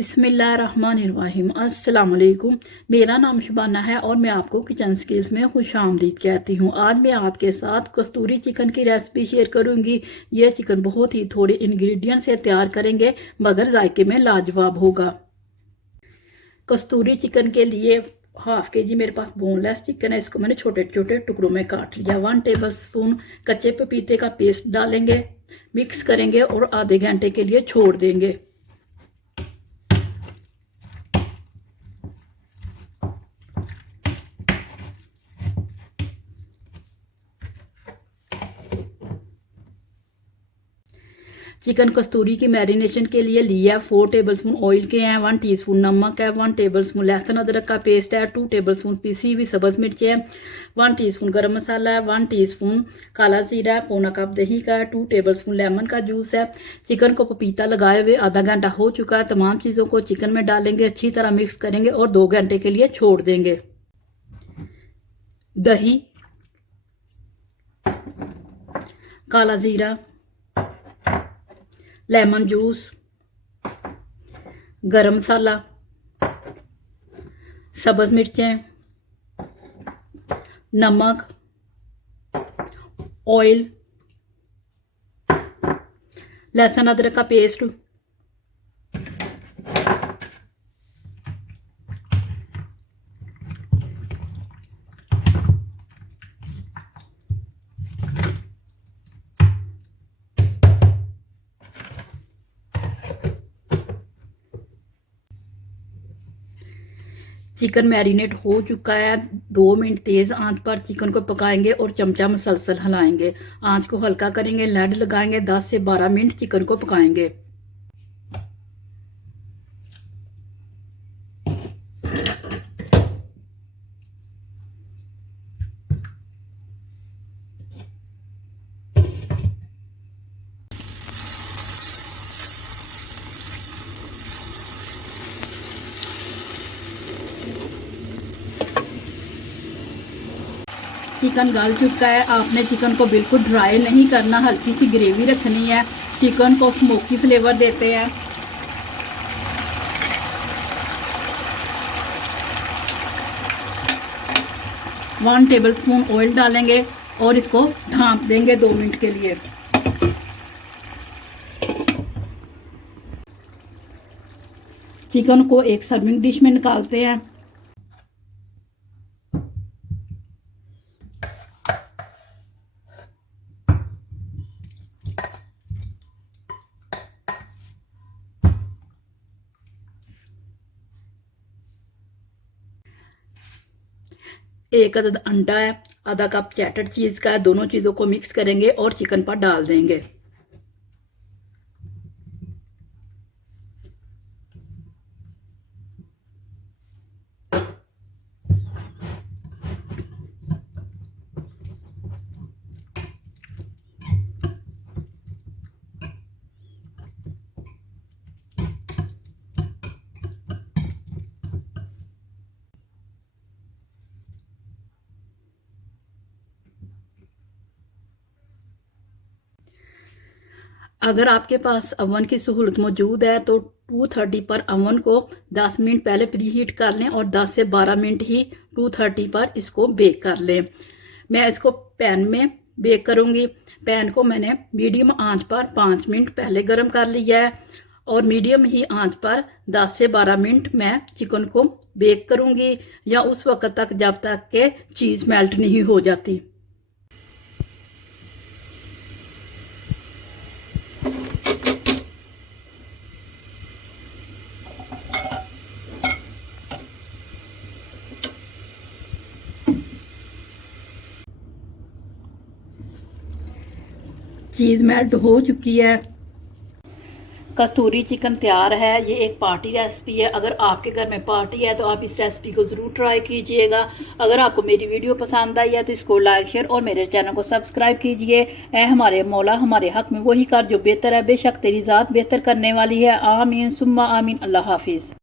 बिस्मिल्लाहिर्रहमानिर्रहीम। अस्सलाम वालेकुम। मेरा नाम शबाना है और मैं आपको किचन स्किल्स में खुश आमदीद कहती हूँ। आज मैं आपके साथ कस्तूरी चिकन की रेसिपी शेयर करूँगी। यह चिकन बहुत ही थोड़े इंग्रेडिएंट से तैयार करेंगे मगर जायके में लाजवाब होगा। कस्तूरी चिकन के लिए हाफ के जी मेरे पास बोनलेस चिकन है। इसको मैंने छोटे छोटे टुकड़ों में काट लिया। 1 टेबल स्पून कच्चे पपीते का पेस्ट डालेंगे, मिक्स करेंगे और आधे घंटे के लिए छोड़ देंगे। चिकन कस्तूरी की मैरिनेशन के लिए लिया 4 टेबलस्पून ऑयल के हैं, 1 टीस्पून नमक है, 1 टेबलस्पून लहसुन अदरक का पेस्ट है, 2 टेबलस्पून पीसी हुई सब्ज मिर्ची है, 1 टीस्पून गरम मसाला है, 1 टीस्पून काला जीरा है, पौना कप दही का है, 2 टेबलस्पून लेमन का जूस है। चिकन को पपीता लगाए हुए आधा घंटा हो चुका है। तमाम चीज़ों को चिकन में डालेंगे, अच्छी तरह मिक्स करेंगे और 2 घंटे के लिए छोड़ देंगे। दही, काला जीरा, लेमन जूस, गरम मसाला, सब्ज मिर्चें, नमक, ऑयल, लहसुन अदरक का पेस्ट, चिकन मैरिनेट हो चुका है। 2 मिनट तेज़ आंच पर चिकन को पकाएंगे और चमचा मसलसल हिलाएंगे। आंच को हल्का करेंगे, लैड लगाएंगे, 10 से 12 मिनट चिकन को पकाएंगे। चिकन गल चुका है। आपने चिकन को बिल्कुल ड्राई नहीं करना, हल्की सी ग्रेवी रखनी है। चिकन को स्मोकी फ्लेवर देते हैं। वन टेबल स्पून ऑयल डालेंगे और इसको ढाँप देंगे 2 मिनट के लिए। चिकन को एक सर्विंग डिश में निकालते हैं। एक अदद अंडा है, आधा कप चैटर चीज़ का है। दोनों चीज़ों को मिक्स करेंगे और चिकन पर डाल देंगे। अगर आपके पास अवन की सहूलत मौजूद है तो 230 पर अवन को 10 मिनट पहले प्री हीट कर लें और 10 से 12 मिनट ही 230 पर इसको बेक कर लें। मैं इसको पैन में बेक करूंगी। पैन को मैंने मीडियम आंच पर 5 मिनट पहले गर्म कर लिया है और मीडियम ही आंच पर 10 से 12 मिनट मैं चिकन को बेक करूंगी, या उस वक्त तक जब तक के चीज़ मेल्ट नहीं हो जाती। चीज़ मेल्ट हो चुकी है। कस्तूरी चिकन तैयार है। ये एक पार्टी रेसिपी है। अगर आपके घर में पार्टी है तो आप इस रेसिपी को ज़रूर ट्राई कीजिएगा। अगर आपको मेरी वीडियो पसंद आई है तो इसको लाइक शेयर और मेरे चैनल को सब्सक्राइब कीजिए। ऐ हमारे मौला हमारे हक में वही कर जो बेहतर है, बेशक तेरी ज़ात बेहतर करने वाली है। आमीन सुम्मा आमीन। अल्लाह हाफिज़।